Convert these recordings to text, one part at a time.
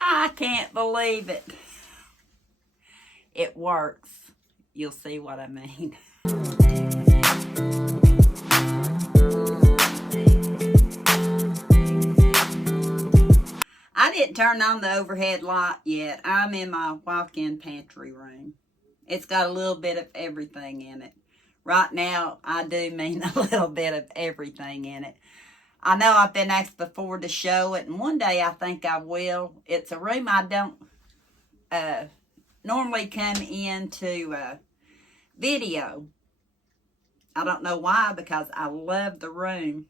I can't believe it. It works. You'll see what I mean. I didn't turn on the overhead light yet. I'm in my walk-in pantry room. It's got a little bit of everything in it. Right now, I do mean a little bit of everything in it. I know I've been asked before to show it, and one day I think I will. It's a room I don't normally come into video. I don't know why, because I love the room.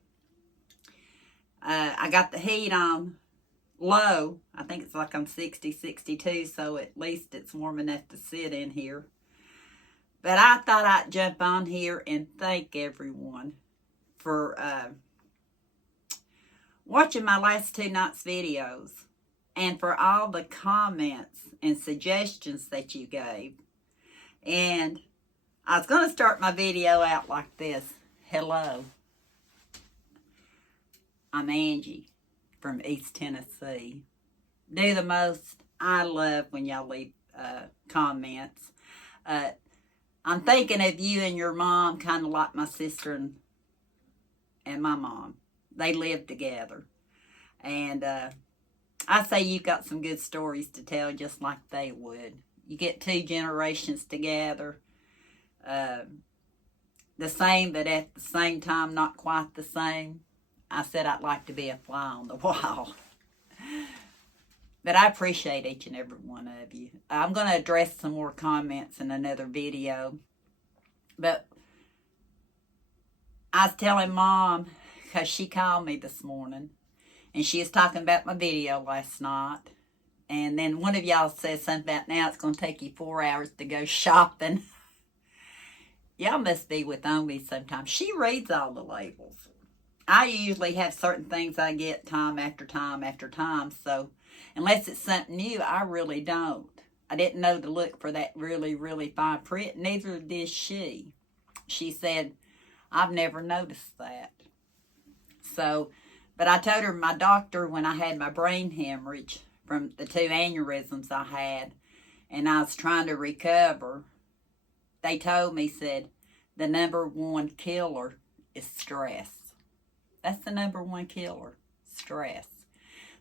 I got the heat on low. I think it's like on 60, 62, so at least it's warm enough to sit in here. But I thought I'd jump on here and thank everyone for watching my last two nights' videos and for all the comments and suggestions that you gave. And I was going to start my video out like this. Hello, I'm Angie from East Tennessee. Do the most. I love when y'all leave comments. I'm thinking of you and your mom, kind of like my sister and my mom. They live together. And I say you got some good stories to tell, just like they would. You get two generations together, the same, but at the same time, not quite the same. I said I'd like to be a fly on the wall. But I appreciate each and every one of you. I'm going to address some more comments in another video. But I was telling Mom, because she called me this morning, and she was talking about my video last night. And then one of y'all said something about now it's going to take you 4 hours to go shopping. Y'all must be with Omi sometimes. She reads all the labels. I usually have certain things I get time after time after time. So unless it's something new, I really don't. I didn't know to look for that really, really fine print. Neither did she. She said, I've never noticed that. So, but I told her my doctor, when I had my brain hemorrhage from the 2 aneurysms I had, and I was trying to recover, they told me, said, the #1 killer is stress. That's the #1 killer, stress.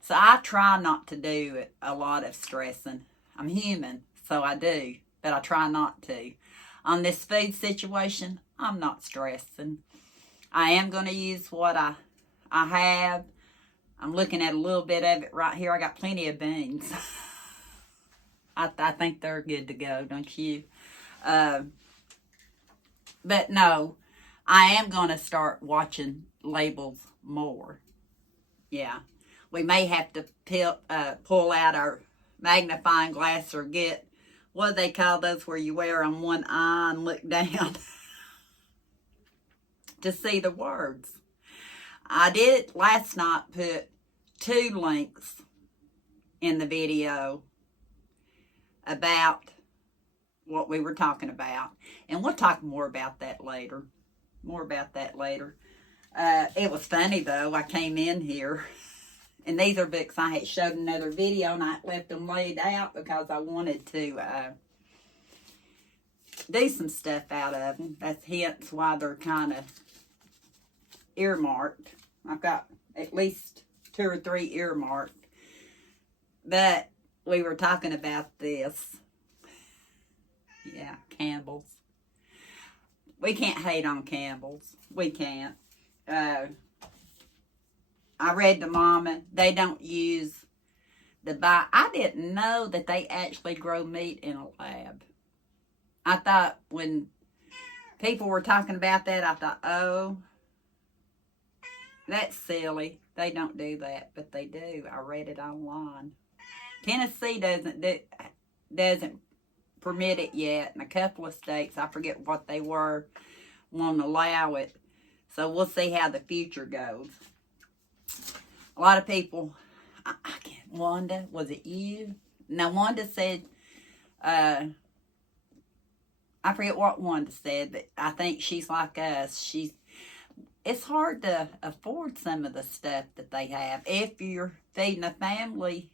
So I try not to do a lot of stressing. I'm human, so I do, but I try not to. On this food situation, I'm not stressing. I am going to use what I have. I'm looking at a little bit of it right here. I got plenty of beans. I think they're good to go, don't you? But no, I am going to start watching labels more. Yeah. We may have to pull out our magnifying glass or get, what do they call those where you wear on one eye and look down to see the words. I did last night put 2 links in the video about what we were talking about. And we'll talk more about that later. It was funny, though. I came in here, and these are books I had showed in another video, and I left them laid out because I wanted to do some stuff out of them. That's hence why they're kind of earmarked. I've got at least 2 or 3 earmarked. But we were talking about this. Yeah, Campbell's. We can't hate on Campbell's. We can't. I read to Mama, they don't use I didn't know that they actually grow meat in a lab. I thought when people were talking about that, I thought, oh, that's silly. They don't do that, but they do. I read it online. Tennessee doesn't permit it yet, and a couple of states, I forget what they were, won't allow it. So we'll see how the future goes. A lot of people, I can't, Wanda, was it you? Now, Wanda said, I forget what Wanda said, but I think she's like us. It's hard to afford some of the stuff that they have if you're feeding a family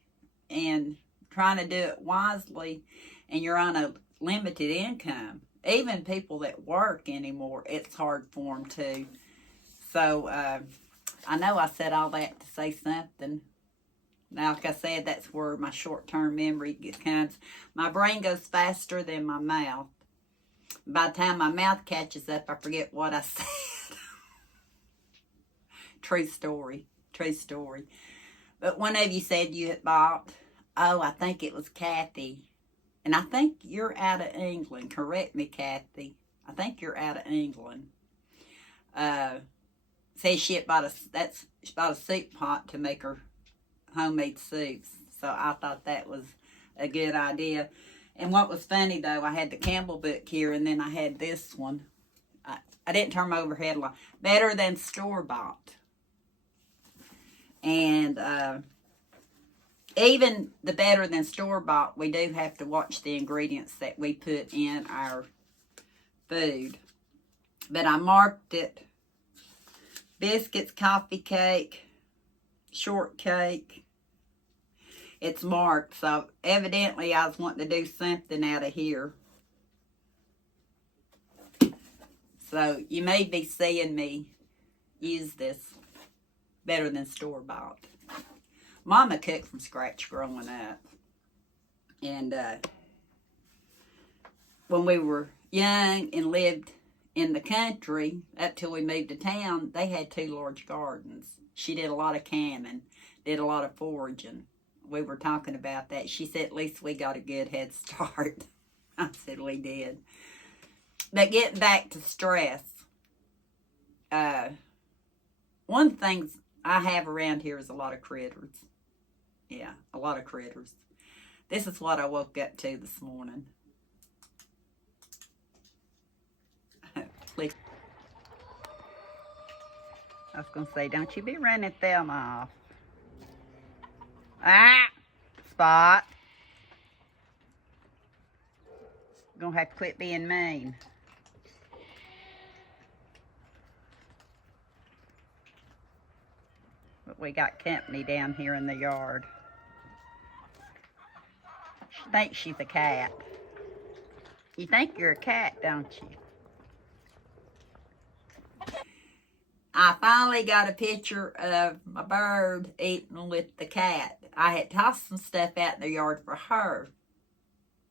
and trying to do it wisely, and you're on a limited income. Even people that work anymore, it's hard for them too. So I know I said all that to say something. Now, like I said, that's where my short-term memory comes. My brain goes faster than my mouth. By the time my mouth catches up, I forget what I said. True story. True story. But one of you said you had bought, oh, I think it was Kathy. And I think you're out of England. Correct me, Kathy. I think you're out of England. Says she had bought a soup pot to make her homemade soups. So I thought that was a good idea. And what was funny, though, I had the Campbell book here, and then I had this one. I didn't turn my overhead line. Better than store-bought. And even the better than store-bought, we do have to watch the ingredients that we put in our food. But I marked it. Biscuits, coffee cake, shortcake. It's marked, so evidently I was wanting to do something out of here. So you may be seeing me use this better than store-bought. Mama cooked from scratch growing up. And when we were young and lived in the country, up till we moved to town, they had 2 large gardens. She did a lot of canning, did a lot of foraging. We were talking about that. She said, at least we got a good head start. I said, we did. But getting back to stress, one of the things I have around here is a lot of critters. Yeah, a lot of critters. This is what I woke up to this morning. Click. I was going to say, don't you be running Thelma off. Ah! Spot. Gonna have to quit being mean. But we got company down here in the yard. She thinks she's a cat. You think you're a cat, don't you? I finally got a picture of my bird eating with the cat. I had tossed some stuff out in the yard for her.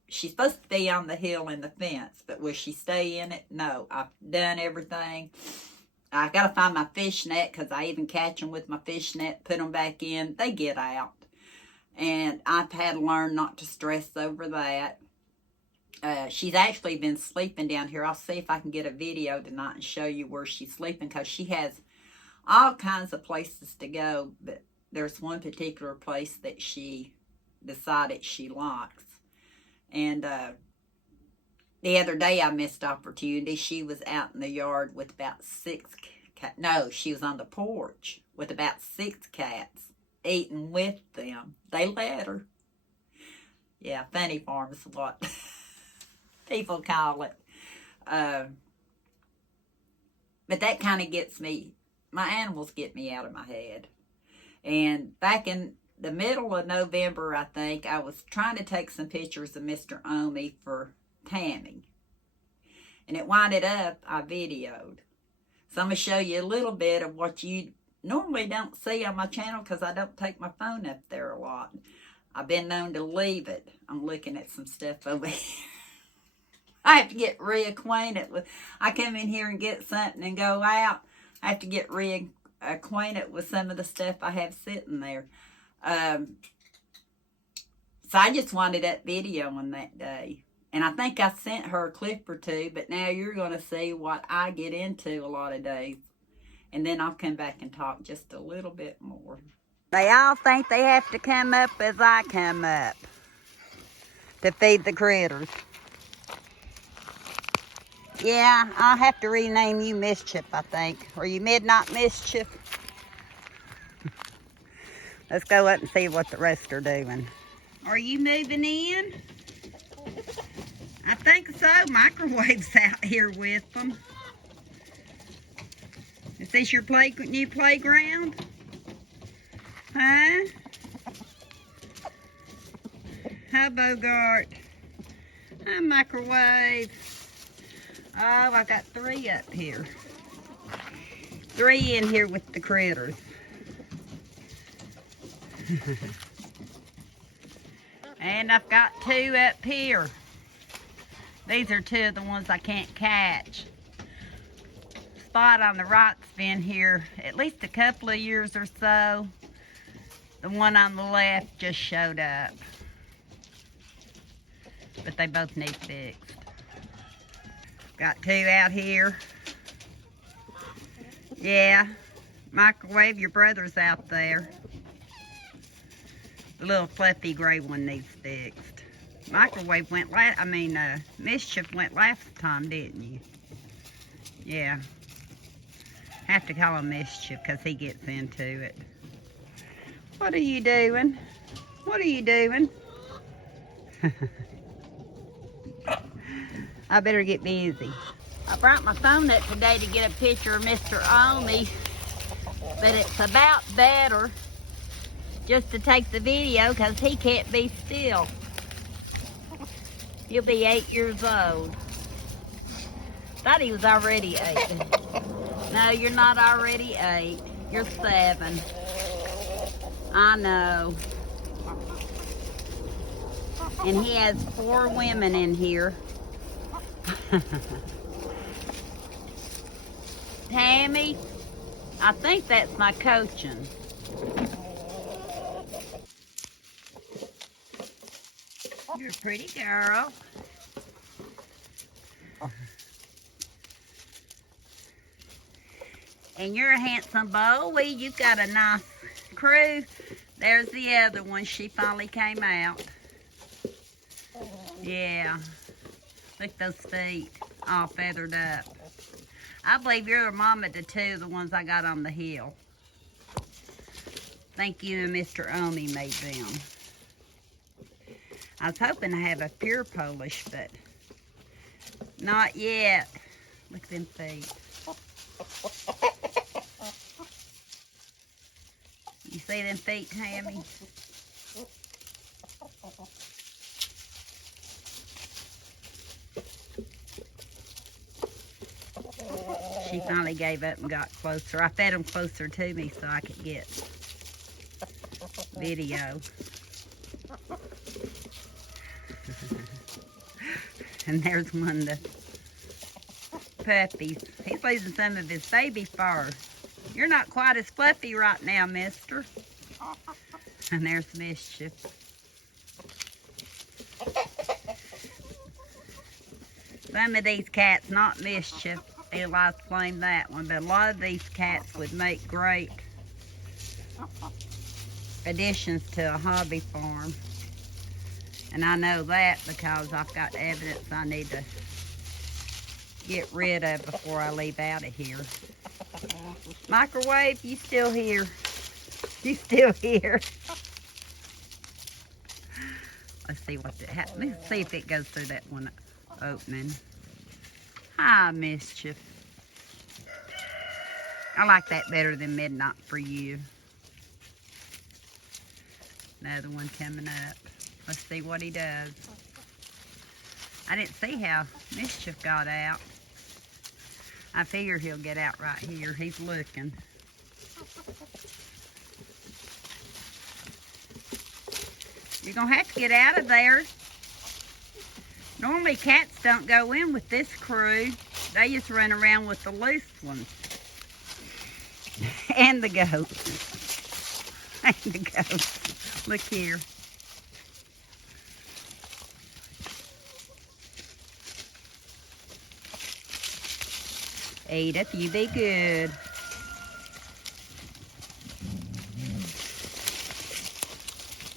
She's supposed to be on the hill in the fence, but will she stay in it? No. I've done everything. I got to find my fish net, because I even catch them with my fish net, put them back in. They get out. And I've had to learn not to stress over that. She's actually been sleeping down here. I'll see if I can get a video tonight and show you where she's sleeping, because she has all kinds of places to go, but there's one particular place that she decided she likes. And the other day I missed opportunity. She was out in the yard with about 6 cats. No, she was on the porch with about 6 cats eating with them. They let her. Yeah, funny farm is what people call it. But that kind of gets me, my animals get me out of my head. And back in the middle of November, I think, I was trying to take some pictures of Mr. Omi for Tammy. And it winded up, I videoed. So I'm going to show you a little bit of what you normally don't see on my channel, because I don't take my phone up there a lot. I've been known to leave it. I'm looking at some stuff over here. I have to get reacquainted with, I come in here and get something and go out. I have to get reacquainted with some of the stuff I have sitting there. So I just wanted that video on that day. And I think I sent her a clip or 2, but now you're going to see what I get into a lot of days. And then I'll come back and talk just a little bit more. They all think they have to come up as I come up to feed the critters. Yeah, I'll have to rename you Mischief, I think. Or you Midnight Mischief. Let's go up and see what the rest are doing. Are you moving in? I think so. Microwave's out here with them. Is this your new playground? Huh? Hi, Bogart. Hi, Microwave. Oh, I got 3 up here. 3 in here with the critters. And I've got 2 up here. These are 2 of the ones I can't catch. Spot on the right's been here at least a couple of years or so. The one on the left just showed up. But they both need fixed. Got 2 out here. Yeah, Microwave, your brother's out there. The little fluffy gray one needs fixed. Microwave went Mischief went last time, didn't you? Yeah. Have to call him Mischief because he gets into it. What are you doing? What are you doing? I better get busy. I brought my phone up today to get a picture of Mr. Omi, but it's about better just to take the video because he can't be still. He'll be 8 years old. Thought he was already 8. No, you're not already 8. You're 7. I know. And he has 4 women in here. Tammy, I think that's my coaching. You're a pretty girl. And you're a handsome Bowie. You've got a nice crew. There's the other one. She finally came out. Yeah. Look at those feet. All feathered up. I believe you're a mama to 2 of the ones I got on the hill. Think you and Mr. Omi made them. I was hoping to have a pure Polish, but not yet. Look at them feet. You see them feet, Tammy? She finally gave up and got closer. I fed them closer to me so I could get video. And there's one of the puppies. He's losing some of his baby fur. You're not quite as fluffy right now, mister. And there's Mischief. Some of these cats, not Mischief, Eli's claimed that one, but a lot of these cats would make great additions to a hobby farm. And I know that because I've got evidence I need to get rid of before I leave out of here. Microwave, you still here? You still here? Let's see what let's see if it goes through that one opening. Hi, Mischief. I like that better than Midnight for You. Another one coming up. Let's see what he does. I didn't see how Mischief got out. I figure he'll get out right here. He's looking. You're going to have to get out of there. Normally cats don't go in with this crew. They just run around with the loose ones. And the goats. And the goats. Look here. Edith, you be good.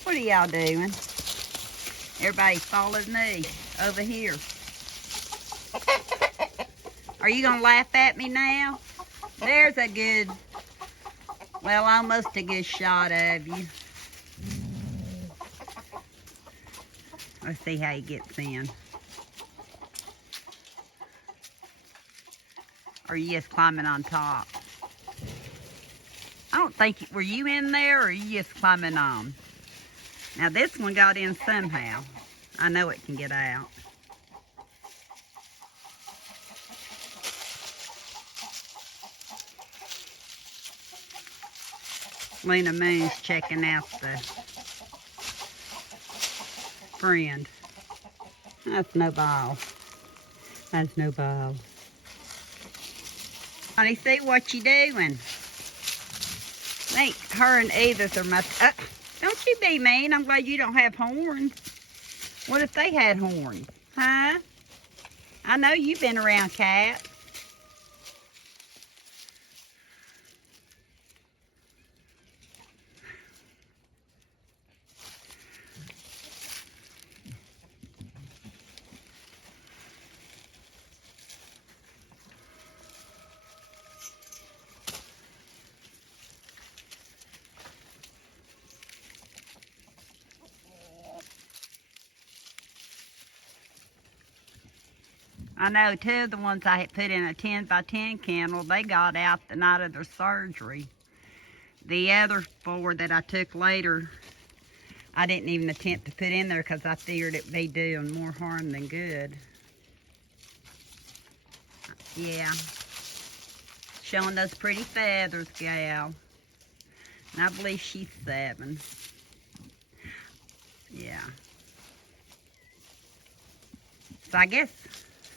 What are y'all doing? Everybody's following me over here. Are you gonna laugh at me now? There's a good, well, almost a good shot of you. Let's see how he gets in. Or are you just climbing on top? I don't think, were you in there or are you just climbing on? Now this one got in somehow. I know it can get out. Lena Moon's checking out the friend. That's no ball. That's no ball. Honey, see what you doing? Think her and Edith are my... don't you be mean. I'm glad you don't have horns. What if they had horns? Huh? I know you've been around cats. I know two of the ones I had put in a 10 by 10 kennel, they got out the night of their surgery. The other 4 that I took later, I didn't even attempt to put in there because I figured it'd be doing more harm than good. Yeah. Showing those pretty feathers, gal. And I believe she's 7. Yeah. So I guess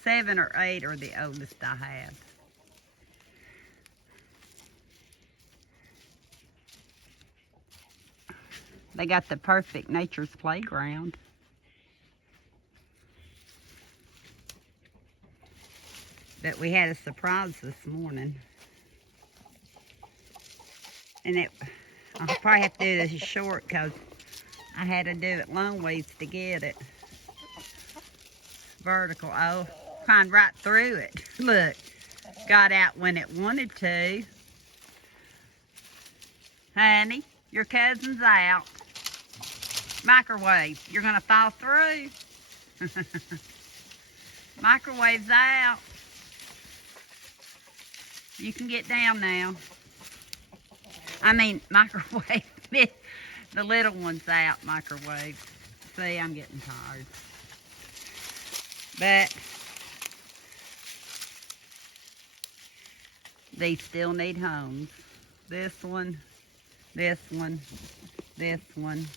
7 or 8 are the oldest I have. They got the perfect nature's playground. But we had a surprise this morning. And I'll probably have to do this short because I had to do it long ways to get it. Vertical. Oh, climbed right through it. Look, got out when it wanted to. Honey, your cousin's out. Microwave, you're gonna fall through. Microwave's out. You can get down now. I mean, microwave. The little one's out, microwave. See, I'm getting tired. But they still need homes. This one, this one, this one.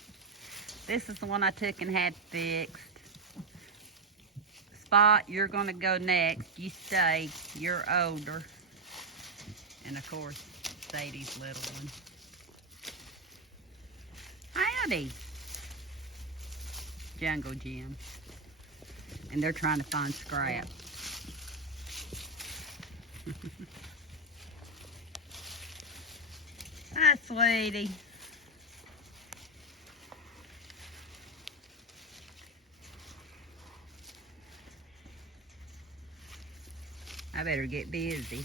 This is the one I took and had fixed. Spot, you're gonna go next. You stay, you're older. And of course, Sadie's little one. Howdy. Jungle Jim. And they're trying to find scrap. Hi, sweetie. I better get busy.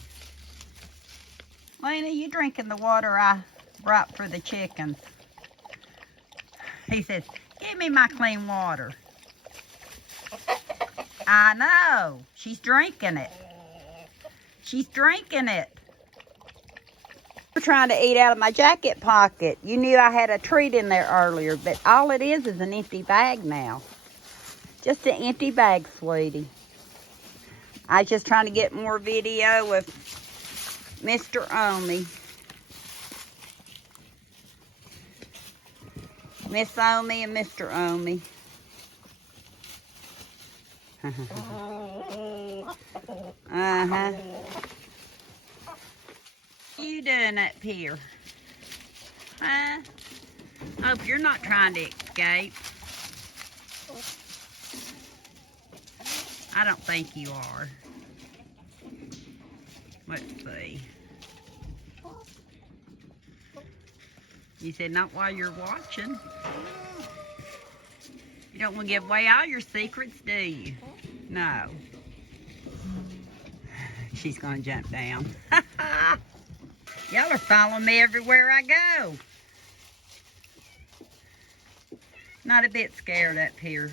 Lena, you drinking the water I brought for the chickens? He says, give me my clean water. I know. She's drinking it. She's drinking it. You're trying to eat out of my jacket pocket. You knew I had a treat in there earlier, but all it is an empty bag now. Just an empty bag, sweetie. I was just trying to get more video of Mr. Omi. Miss Omi and Mr. Omi. Uh-huh. What you doing up here? Huh? Hope you're not trying to escape. I don't think you are. Let's see. You said not while you're watching. You don't want to give away all your secrets, do you? No. She's going to jump down. Y'all are following me everywhere I go. Not a bit scared up here.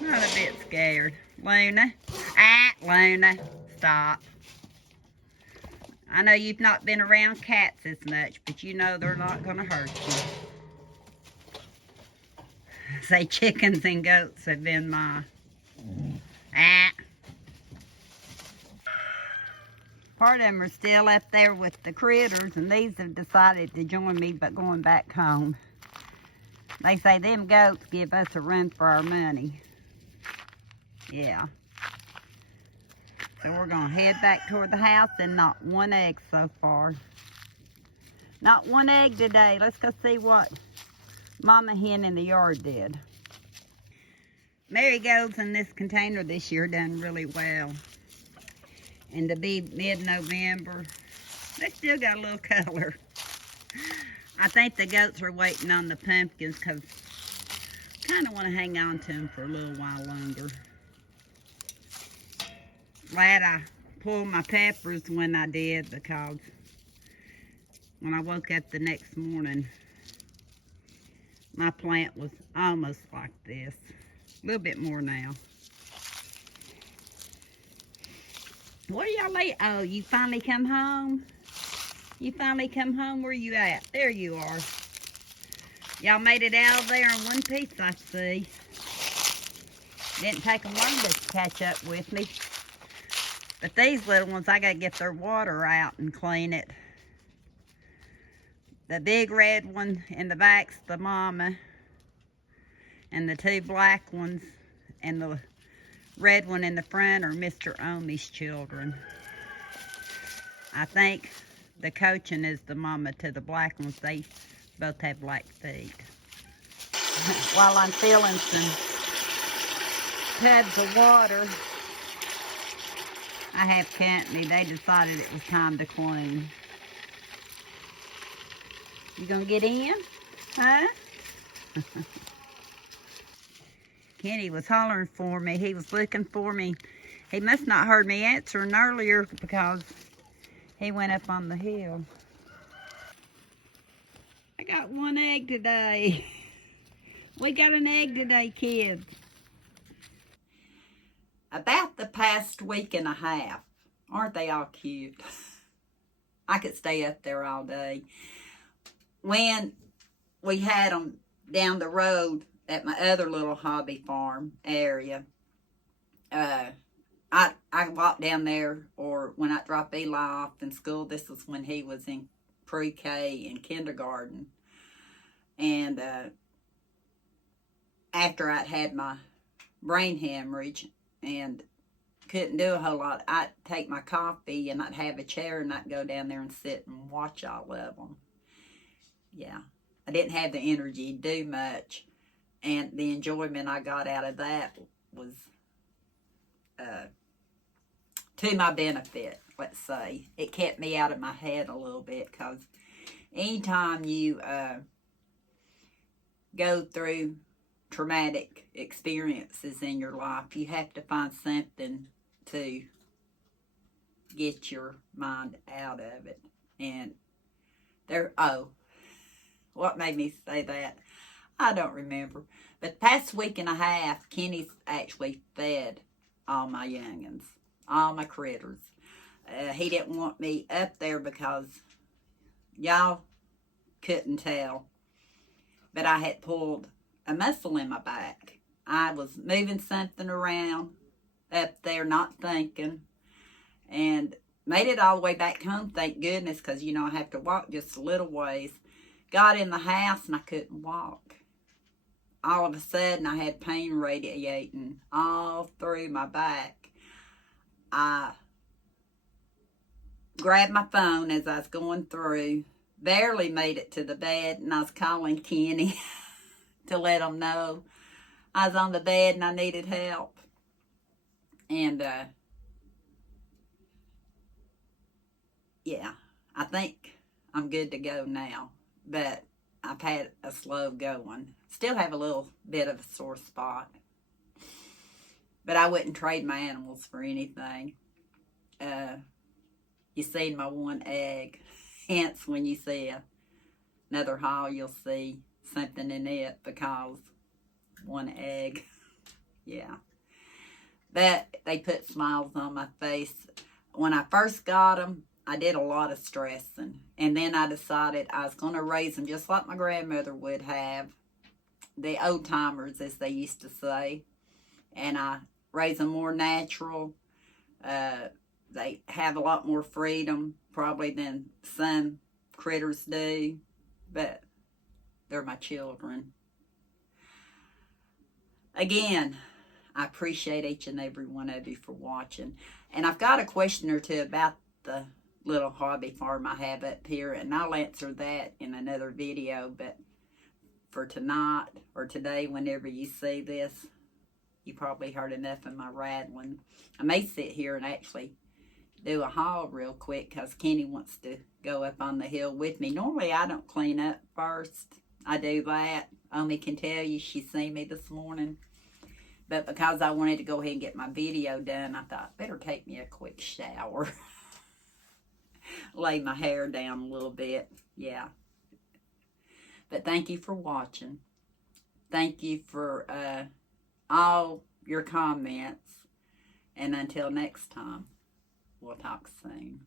Not a bit scared. Luna. Luna. Stop. I know you've not been around cats as much, but you know they're not going to hurt you. Say chickens and goats have been my... Ah. Part of them are still up there with the critters, and these have decided to join me but going back home. They say them goats give us a run for our money. Yeah. So we're going to head back toward the house, and not one egg so far. Not one egg today. Let's go see what Mama Hen in the yard did. Marigolds in this container this year done really well. And to be mid-November, they still got a little color. I think the goats are waiting on the pumpkins because I kind of want to hang on to them for a little while longer. Glad I pulled my peppers when I did, because when I woke up the next morning, my plant was almost like this. A little bit more now. What are y'all late? Oh, you finally come home? You finally come home? Where you at? There you are. Y'all made it out of there in one piece, I see. Didn't take them long to catch up with me. But these little ones, I gotta get their water out and clean it. The big red one in the back's the mama. And the two black ones and the red one in the front are Mr. Omi's children. I think the Cochin is the mama to the black ones. They both have black feet. While I'm filling some tubs of water, I have company. They decided it was time to clean. You gonna get in? Huh? Kenny was hollering for me. He was looking for me. He must not heard me answering earlier because he went up on the hill. I got one egg today. We got an egg today, kids. About the past week and a half. Aren't they all cute? I could stay up there all day. When we had them down the road at my other little hobby farm area, I walked down there, or when I dropped Eli off in school. This was when he was in pre-K and kindergarten. And after I'd had my brain hemorrhage and couldn't do a whole lot, I'd take my coffee and I'd have a chair and I'd go down there and sit and watch all of them. Yeah, I didn't have the energy to do much. And the enjoyment I got out of that was to my benefit, let's say. It kept me out of my head a little bit, because anytime you go through traumatic experiences in your life, you have to find something to get your mind out of it. And what made me say that? I don't remember. But the past week and a half, Kenny's actually fed all my youngins, all my critters. He didn't want me up there because y'all couldn't tell, but I had pulled a muscle in my back. I was moving something around up there, not thinking, and made it all the way back home, thank goodness, because, I have to walk just a little ways. Got in the house and I couldn't walk. All of a sudden, I had pain radiating all through my back. I grabbed my phone as I was going through, barely made it to the bed, and I was calling Kenny to let him know I was on the bed and I needed help. And, yeah, I think I'm good to go now, but I've had a slow going. Still have a little bit of a sore spot. But I wouldn't trade my animals for anything. You seen my one egg. Hence, when you see another haul, you'll see something in it, because one egg. Yeah. But they put smiles on my face. When I first got them, I did a lot of stressing. And then I decided I was going to raise them just like my grandmother would have. the old timers, as they used to say. And I raise them more natural. They have a lot more freedom probably than some critters do, but they're my children. Again, I appreciate each and every one of you for watching. And I've got a question or two about the little hobby farm I have up here, and I'll answer that in another video. But for tonight or today, whenever you see this, you probably heard enough of my rattling. I may sit here and actually do a haul real quick because Kenny wants to go up on the hill with me. Normally I don't clean up first. I do that. Omi can tell you, she seen me this morning. But because I wanted to go ahead and get my video done, I thought, better take me a quick shower. Lay my hair down a little bit. Yeah. But thank you for watching. Thank you for all your comments. And until next time, we'll talk soon.